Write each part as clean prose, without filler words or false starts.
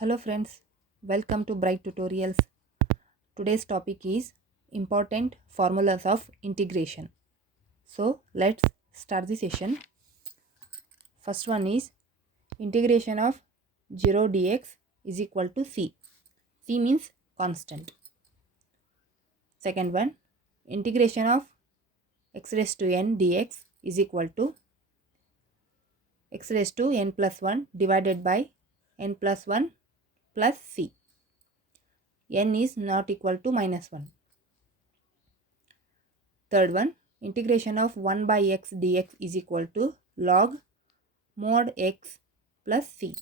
Hello friends, welcome to Bright Tutorials. Today's topic is important formulas of integration. So let's start the session. First one is integration of 0 dx is equal to c. C means constant. Second one, integration of x raised to n dx is equal to x raised to n plus 1 divided by n plus 1 plus c. N is not equal to minus 1. Third one, integration of 1 by x dx is equal to log mod x plus c.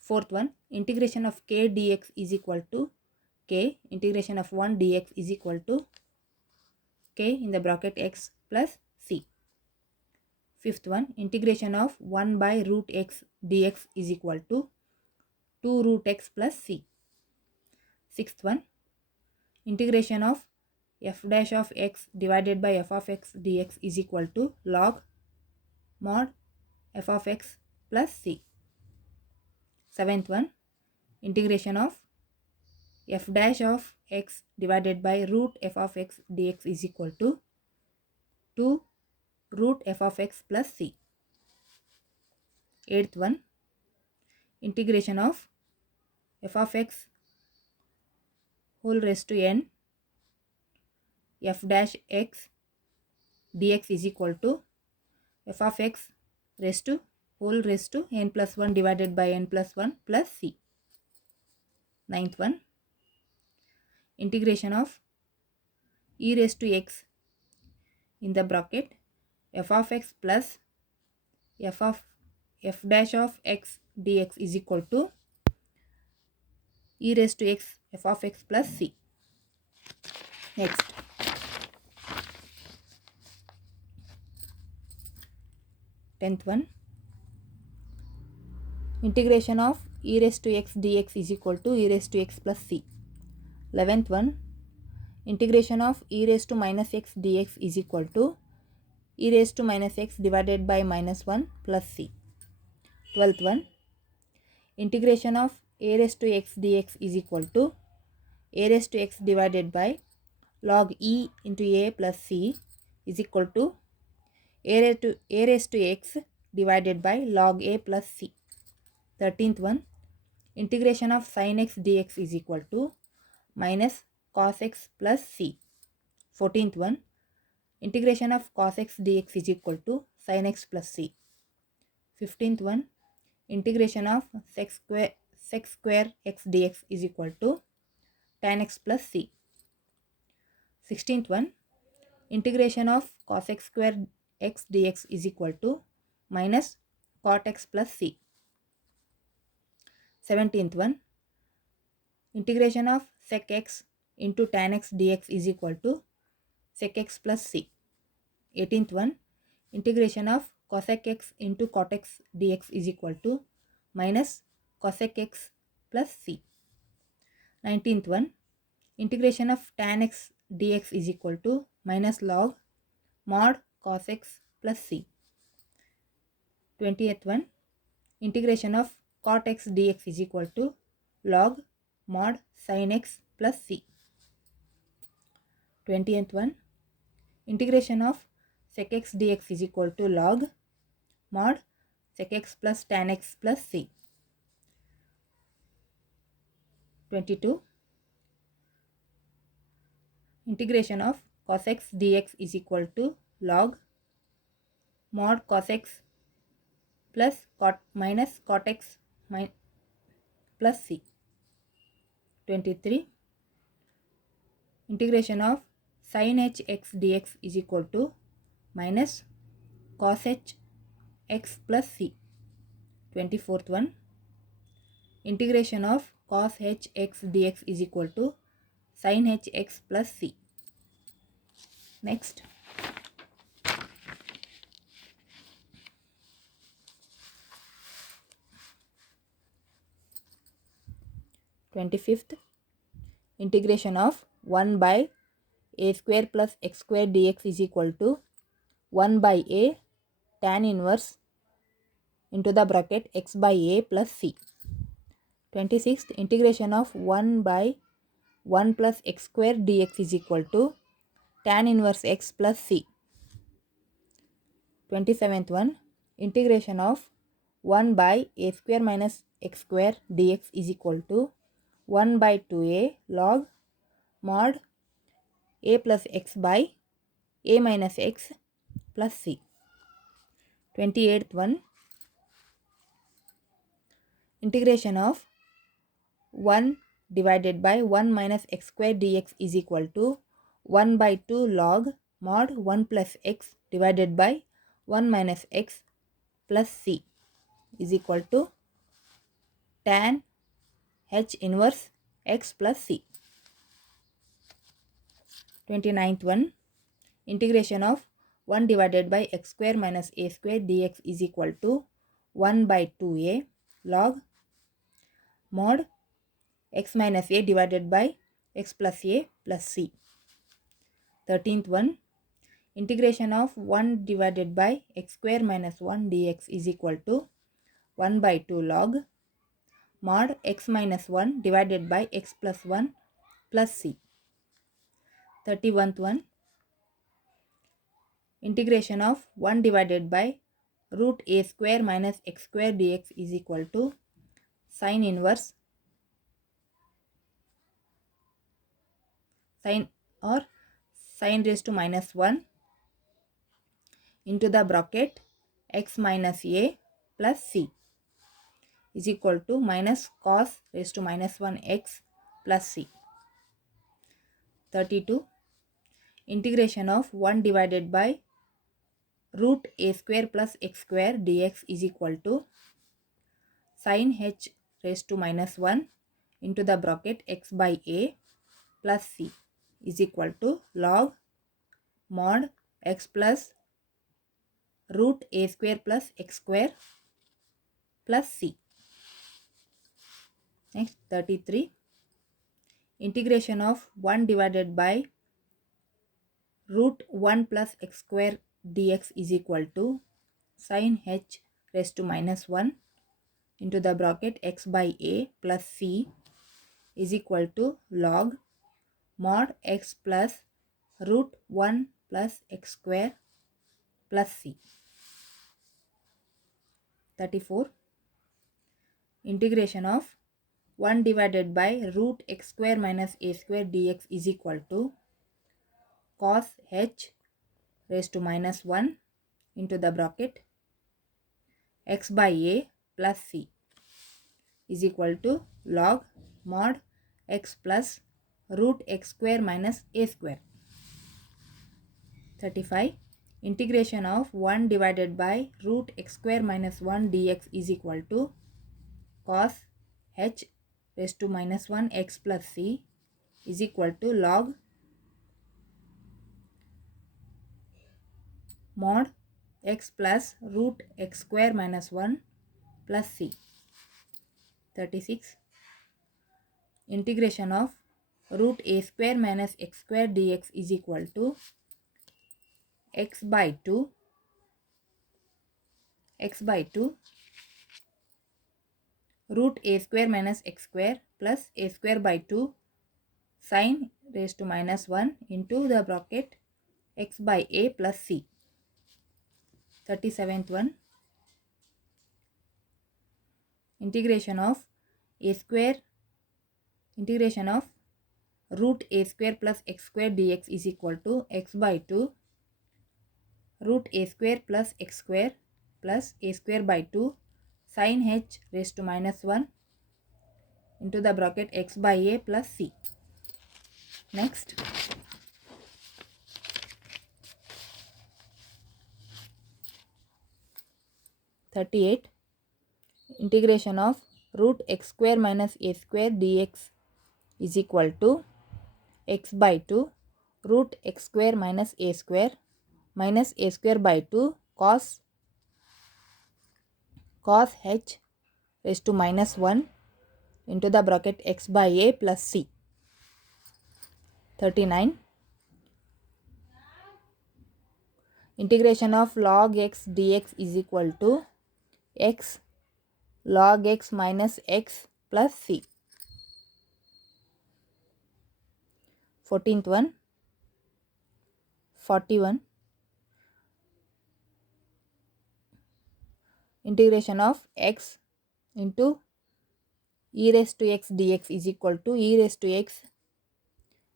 Fourth one, integration of k dx is equal to k, integration of 1 dx is equal to k in the bracket x plus c. Fifth one, integration of 1 by root x dx is equal to 2 root x plus c. Sixth one, integration of f dash of x divided by f of x dx is equal to log mod f of x plus c. Seventh one, integration of f dash of x divided by root f of x dx is equal to 2 root f of x plus c. Eighth one, integration of f of x whole raised to n f dash x dx is equal to f of x raised to whole raised to n plus 1 divided by n plus 1 plus c. Ninth one, integration of e raised to x in the bracket f of x plus f of f dash of x dx is equal to e raised to x f of x plus c. Next, 10th one, integration of e raised to x dx is equal to e raised to x plus c. 11th one, integration of e raised to minus x dx is equal to e raised to minus x divided by minus 1 plus c. 12th one, integration of a raised to x dx is equal to a raised to x divided by log e into a plus c is equal to a raised to x divided by log a plus c. 13th one, integration of sin x dx is equal to minus cos x plus c. 14th one, integration of cos x dx is equal to sin x plus c. 15th one, integration of sec square x dx is equal to tan x plus c. 16th one, integration of cos x square x dx is equal to minus cot x plus c. 17th one, integration of sec x into tan x dx is equal to sec x plus c. 18th one, integration of cosec x into cot x dx is equal to minus cosec x plus c. 19th one, integration of tan x dx is equal to minus log mod cos x plus c. 20th one, integration of cot x dx is equal to log mod sin x plus c. 20th one, integration of sec x dx is equal to log mod sec x plus tan x plus c. 22, integration of cos x dx is equal to log mod cos x plus cot minus cot x plus c. 23, integration of sin h x dx is equal to minus cos h x plus c. 24th one, integration of cos h x dx is equal to sin h x plus c. Next, 25th, integration of 1 by a square plus x square dx is equal to 1 by a tan inverse into the bracket x by a plus c. 26th, integration of 1 by 1 plus x square dx is equal to tan inverse x plus c. 27th one, integration of 1 by a square minus x square dx is equal to 1 by 2a log mod a plus x by a minus x plus c. 28th one, integration of 1 divided by 1 minus x square dx is equal to 1 by 2 log mod 1 plus x divided by 1 minus x plus c is equal to tan h inverse x plus c. 29th one, integration of 1 divided by x square minus a square dx is equal to 1 by 2a log mod x minus a divided by x plus a plus c. 13th one, integration of 1 divided by x square minus 1 dx is equal to 1 by 2 log mod x minus 1 divided by x plus 1 plus c. 31st one, integration of 1 divided by root a square minus x square dx is equal to sine inverse sine or sine raised to minus 1 into the bracket x minus a plus c is equal to minus cos raised to minus 1 x plus c. 32, integration of 1 divided by root a square plus x square dx is equal to sine h raised to minus 1 into the bracket x by a plus c is equal to log mod x plus root a square plus x square plus c. Next, 33, integration of 1 divided by root 1 plus x square dx is equal to sine h raised to minus 1 into the bracket x by a plus c is equal to log mod x plus root 1 plus x square plus c. 34, integration of 1 divided by root x square minus a square dx is equal to cos h raised to minus 1 into the bracket x by a plus c is equal to log mod x plus root x square minus a square. 35, integration of 1 divided by root x square minus 1 dx is equal to cos h raised to minus 1 x plus c is equal to log mod x plus root x square minus 1 plus c. 36, integration of root a square minus x square dx is equal to x by 2 root a square minus x square plus a square by 2 sine raised to minus 1 into the bracket x by a plus c. 37th one, integration of root a square plus x square dx is equal to x by 2 root a square plus x square plus a square by 2 sine h raised to minus 1 into the bracket x by a plus c. Next, 38, integration of root x square minus a square dx is equal to x by 2 root x square minus a square by 2 cos h raised to minus 1 into the bracket x by a plus c. 39, integration of log x dx is equal to x log x minus x plus c. 14th one, 41 integration of x into e raised to x dx is equal to e raised to x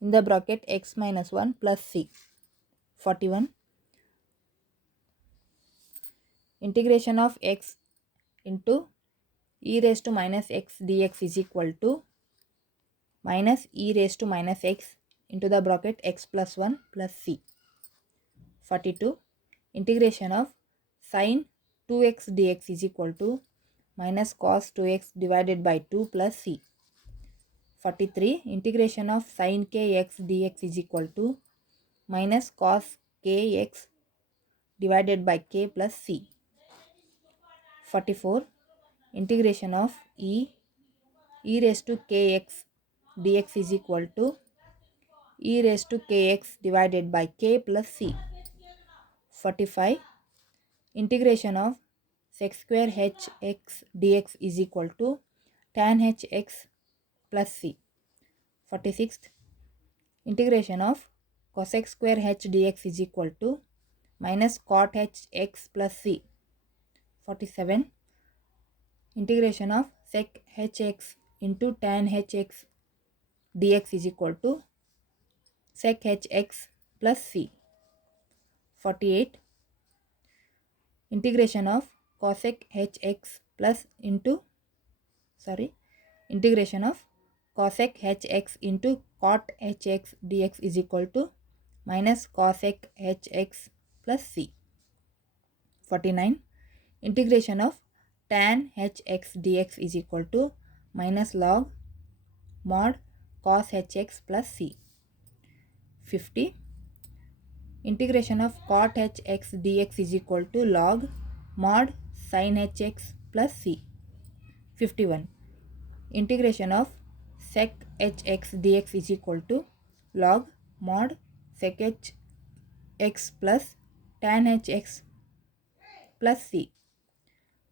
in the bracket x minus 1 plus c. 41 integration of x into e raised to minus x dx is equal to minus e raised to minus x into the bracket x plus 1 plus c. 42 integration of sin 2x dx is equal to minus cos 2x divided by 2 plus c. 43 integration of sin kx dx is equal to minus cos kx divided by k plus c. 44 integration of e raised to kx dx is equal to e raised to kx divided by k plus c. 45 integration of sec square hx dx is equal to tan hx plus c. 46th integration of cosec square h dx is equal to minus cot hx plus c. 47 integration of sec hx into tan hx dx is equal to sec hx plus c. 48 integration of cosec hx plus integration of cosec hx into cot hx dx is equal to minus cosec hx plus c. 49 integration of tan hx dx is equal to minus log mod cos hx plus c. 50 integration of cot hx dx is equal to log mod sin hx plus c. 51 integration of sec hx dx is equal to log mod sec hx plus tan hx plus c.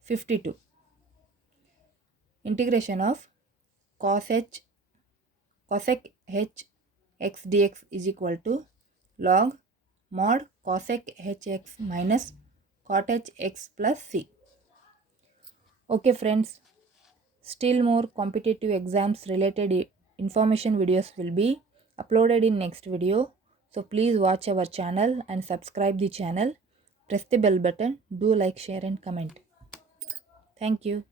52 integration of cosec h x dx is equal to log mod cosec hx minus cot hx plus c. Okay friends, still more competitive exams related information videos will be uploaded in next video. So please watch our channel and subscribe the channel. Press the bell button. Do like, share and comment. Thank you.